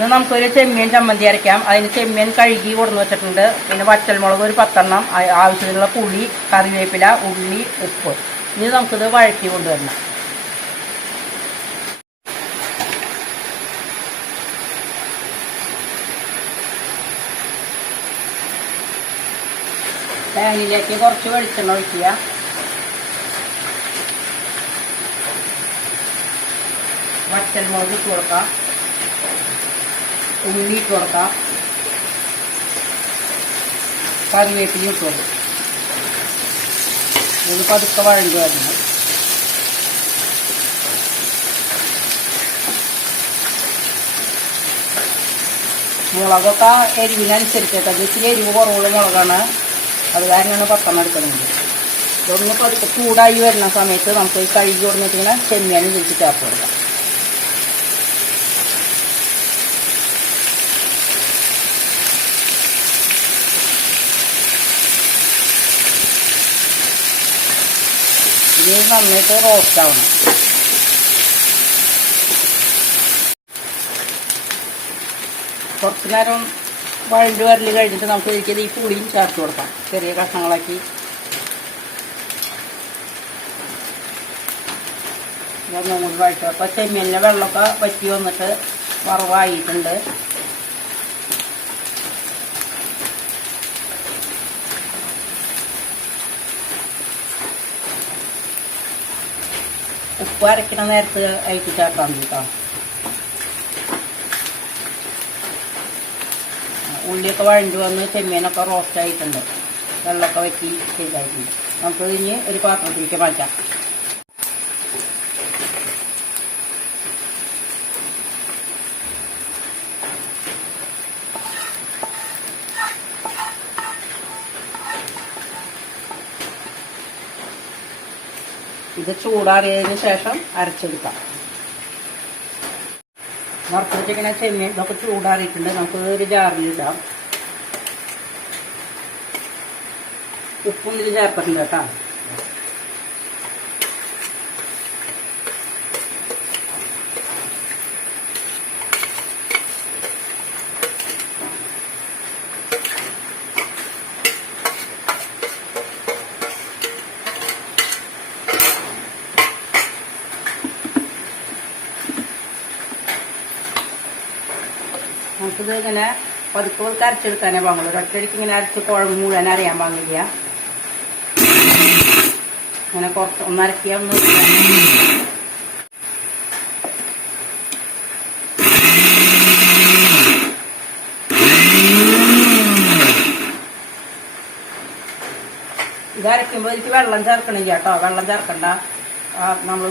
ഇന്ന് നമുക്കൊരു ചെമ്മീൻ ചമ്മന്തി അരയ്ക്കാം. അതിന് ചെമ്മീൻ കഴുകി കൊടുന്ന് വെച്ചിട്ടുണ്ട്. പിന്നെ വറ്റൽമുളക് ഒരു പത്തെണ്ണം ആവശ്യത്തിനുള്ള പുളി കറിവേപ്പില ഉള്ളി ഉപ്പ്. ഇനി നമുക്കിത് വഴറ്റി കൊണ്ടുവരണം. പാനിലേക്ക് കുറച്ച് വെളിച്ചെണ്ണ ഒഴിക്കുക. വറ്റൽമുളക് ഇട്ട് കൊടുക്കാം. ഉള്ളി ഇട്ട് കൊടുക്കാം. കറിവേപ്പില ഇട്ട് കൊടുക്കും. ഇത് പതുക്കെ വരുന്നത് മുളകൊക്കെ എരിവിനനുസരിച്ചേക്കാം ഇച്ചിരി എരിവ് കുറവുള്ള മുളകാണ്. അത് കാരണമാണ് പത്തെണ്ണം എടുക്കുന്നത് ഇതൊന്ന് ചൂടായി വരുന്ന സമയത്ത് നമുക്ക് ഈ കഴുകി കൊടുത്തിങ്ങനെ ചെമ്മിയാനും വിളിച്ച് ചേർത്ത് കൊടുക്കാം. ഇത് നന്നായിട്ട് റോസ്റ്റ് ആവണം. കുറച്ച് നേരം വഴണ്ട് വരൽ കഴിഞ്ഞിട്ട് നമുക്ക് ഒരിക്കലും ഈ പുളിയും ചേർത്ത് കൊടുക്കാം. ചെറിയ കഷ്ണങ്ങളാക്കി. ഇതൊന്നും കൂടി വഴറ്റും അപ്പോൾ ചെമ്മീനിലെ വെള്ളമൊക്കെ വറ്റി വന്നിട്ട് വറവായിട്ടുണ്ട്. ഉപ്പ് അരയ്ക്കണ നേരത്ത് അതിക്ക് ചേർത്താൽ കേട്ടോ ഉള്ളിയൊക്കെ വഴണ്ടി വന്ന് ചെമ്മീനൊക്കെ റോസ്റ്റ് ആയിട്ടുണ്ട്. വെള്ളമൊക്കെ വറ്റി ചെയ്തായിട്ടുണ്ട്. നമുക്ക് ഇനി ഒരു പാത്രത്തിലേക്ക് മാറ്റാം. ഇത് ചൂടാറിയതിന് ശേഷം അരച്ചെടുക്കാം. വറുത്തിട്ടിങ്ങനെ ചെമ്മീൻ ഇതൊക്കെ ചൂടാറിയിട്ടുണ്ട്. നമുക്ക് ഒരു ജാറിലിടാം ഉപ്പും ഇതിൽ ചേർത്തിട്ടുണ്ട് കേട്ടോ. നമുക്കിത് ഇങ്ങനെ പതുക്കെ പതുക്കെ അരച്ചെടുക്കാനേ പാങ്ങുള്ളൂ ഒരൊറ്റടിക്ക് ഇങ്ങനെ അരച്ച് കുഴമ്പ് മുഴുവൻ അറിയാൻ പാങ്ങില്ല. ഇങ്ങനെ കുറച്ച് ഒന്ന് അരക്കിയാൽ ഒന്ന് ഇത് അരയ്ക്കുമ്പോൾ എനിക്ക് വെള്ളം ചേർക്കണില്ല കേട്ടോ. വെള്ളം ചേർക്കണ്ട. നമ്മൾ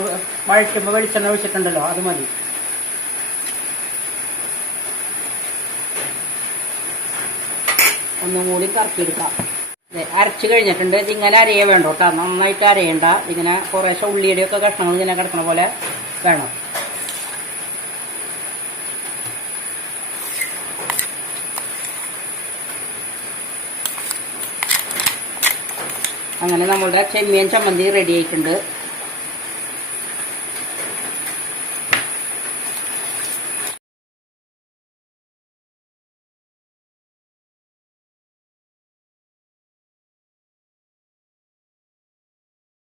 വഴറ്റുമ്പോൾ വെളിച്ചെണ്ണ ഒഴിച്ചിട്ടുണ്ടല്ലോ അത് മതി. ഒന്നും കൂടി കറക്കിയെടുക്കാം. അരച്ച് കഴിഞ്ഞിട്ടുണ്ട്. ഇതിങ്ങനെ അരയേ വേണ്ട കേട്ടോ. നന്നായിട്ട് അരയേണ്ട. ഇങ്ങനെ കുറേശ്ശെ ഉള്ളിയുടെയൊക്കെ കഷ്ണങ്ങൾ ഇങ്ങനെ കിടക്കണ പോലെ വേണം. അങ്ങനെ നമ്മളുടെ ചെമ്മീൻ ചമ്മന്തി റെഡി ആയിട്ടുണ്ട്.